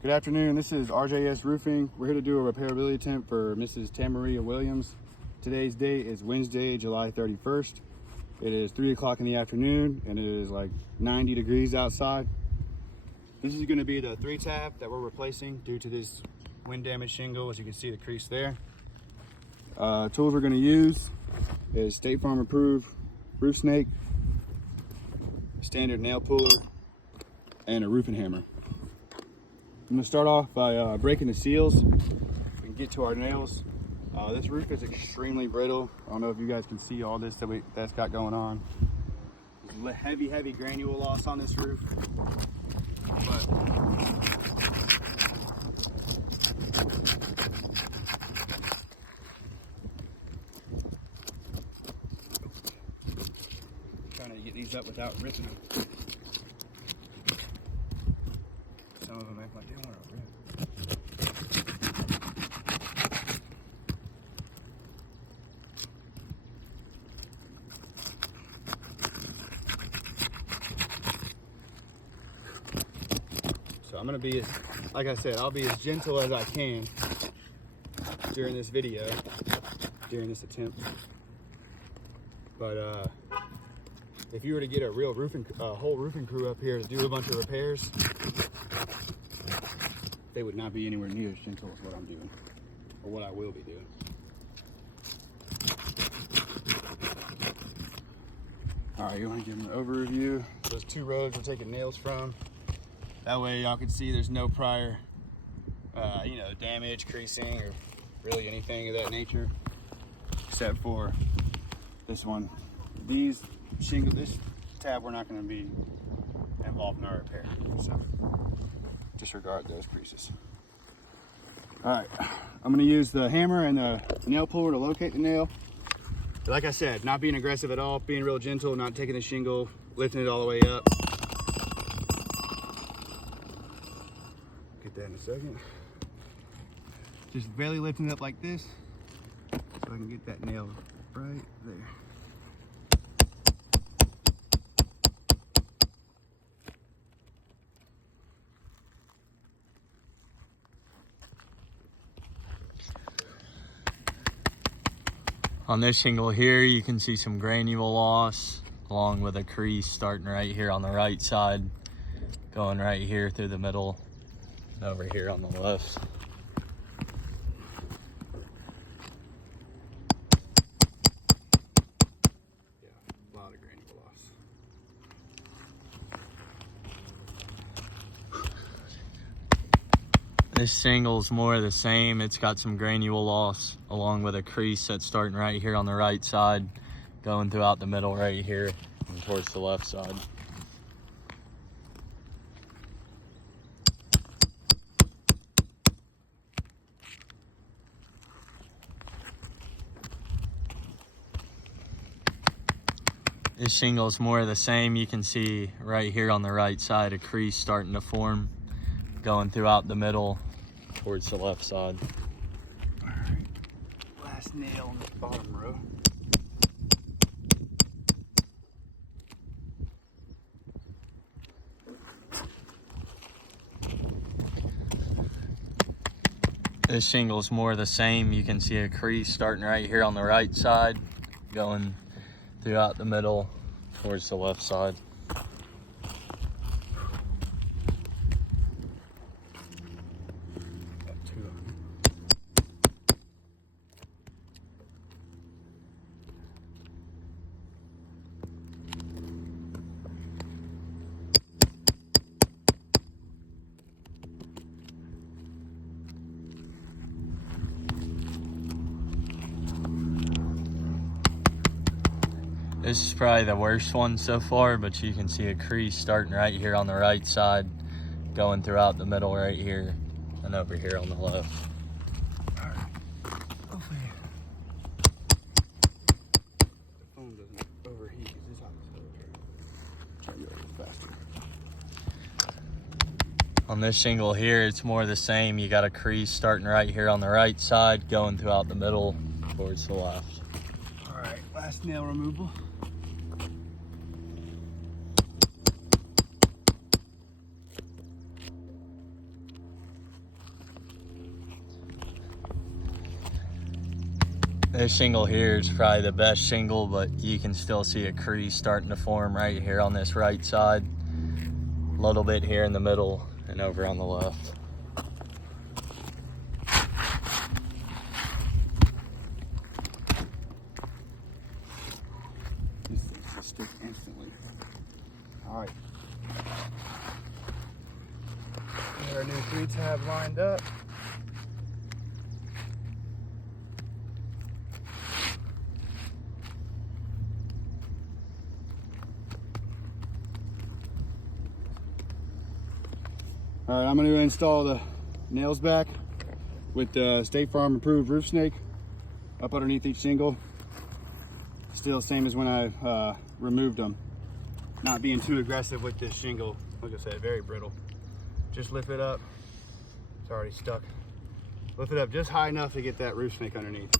Good afternoon, this is RJS Roofing. We're here to do a repairability attempt for Mrs. Tamaria Williams. Today's date is Wednesday, July 31st. It is 3 o'clock in the afternoon and it is like 90 degrees outside. This is going to be the 3-tab that we're replacing due to this wind damaged shingle. As you can see, the crease there. Tools we're going to use is State Farm approved roof snake, standard nail puller, and a roofing hammer. I'm going to start off by breaking the seals and get to our nails. This roof is extremely brittle. I don't know if you guys can see all this that's got going on. There's heavy granule loss on this roof. But trying to get these up without ripping them. Some of them act like they want to rip. So I'm gonna be, like I said, I'll be as gentle as I can during this video, during this attempt. But if you were to get a real whole roofing crew up here to do a bunch of repairs, they would not be anywhere near as gentle as what I'm doing, or what I will be doing. All right, you want to give them an overview. Those 2 rows we're taking nails from. That way y'all can see there's no prior, damage, creasing, or really anything of that nature, except for this one. This tab, we're not going to be involved in our repair, so disregard those creases. All right, I'm going to use the hammer and the nail puller to locate the nail. Like I said, not being aggressive at all, being real gentle, not taking the shingle, lifting it all the way up. Get that in a second. Just barely lifting it up like this, so I can get that nail right there. On this shingle here, you can see some granule loss, along with a crease starting right here on the right side, going right here through the middle, and over here on the left. Yeah, a lot of granule loss. This shingle's more of the same. It's got some granule loss along with a crease that's starting right here on the right side, going throughout the middle right here and towards the left side. This shingle's more of the same. You can see right here on the right side a crease starting to form, going throughout the middle towards the left side. All right, last nail on the bottom row. This shingle's more the same. You can see a crease starting right here on the right side, going throughout the middle towards the left side. This is probably the worst one so far, but you can see a crease starting right here on the right side, going throughout the middle right here, and over here on the left. All right. Hopefully the phone doesn't overheat because this hot is over. Try to go a little faster. On this shingle here, it's more the same. You got a crease starting right here on the right side, going throughout the middle towards the left. All right, last nail removal. This shingle here is probably the best shingle, but you can still see a crease starting to form right here on this right side. A little bit here in the middle and over on the left. This thing will stick instantly. All right. Get our new 3-tab lined up. All right, I'm going to install the nails back with the State Farm approved roof snake up underneath each shingle. Still same as when I removed them. Not being too aggressive with this shingle. Like I said, very brittle. Just lift it up. It's already stuck. Lift it up just high enough to get that roof snake underneath.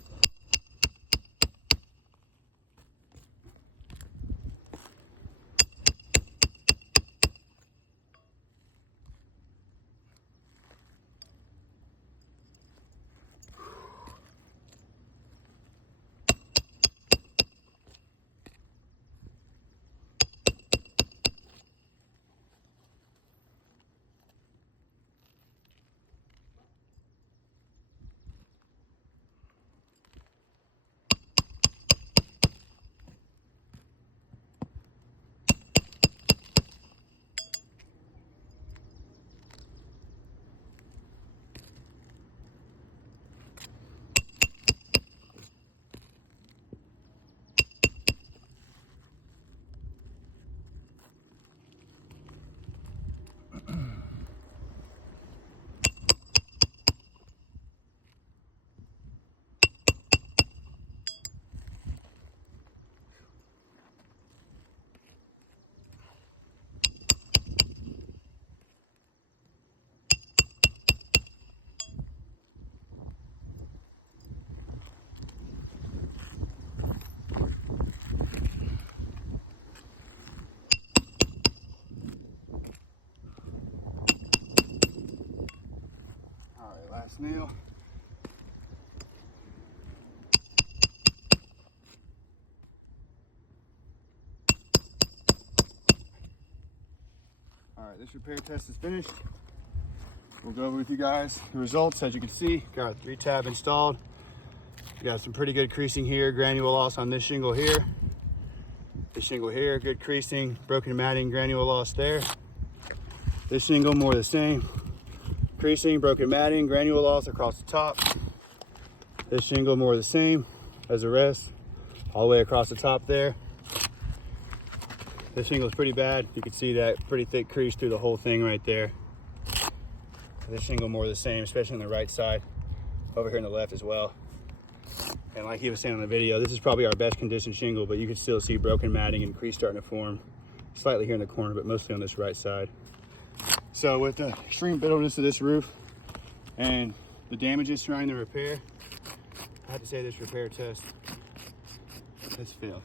Last nail. All right, this repair test is finished. We'll go over with you guys the results. As you can see, got our 3-tab installed. We got some pretty good creasing here, granule loss on this shingle here. This shingle here, good creasing, broken matting, granule loss there. This shingle, more the same. Creasing, broken matting, granule loss across the top. This shingle, more the same as the rest, all the way across the top there. This shingle is pretty bad. You can see that pretty thick crease through the whole thing right there. This shingle, more the same, especially on the right side. Over here on the left as well. And like he was saying on the video, this is probably our best conditioned shingle, but you can still see broken matting and crease starting to form. Slightly here in the corner, but mostly on this right side. So with the extreme brittleness of this roof and the damages surrounding the repair, I have to say this repair test has failed.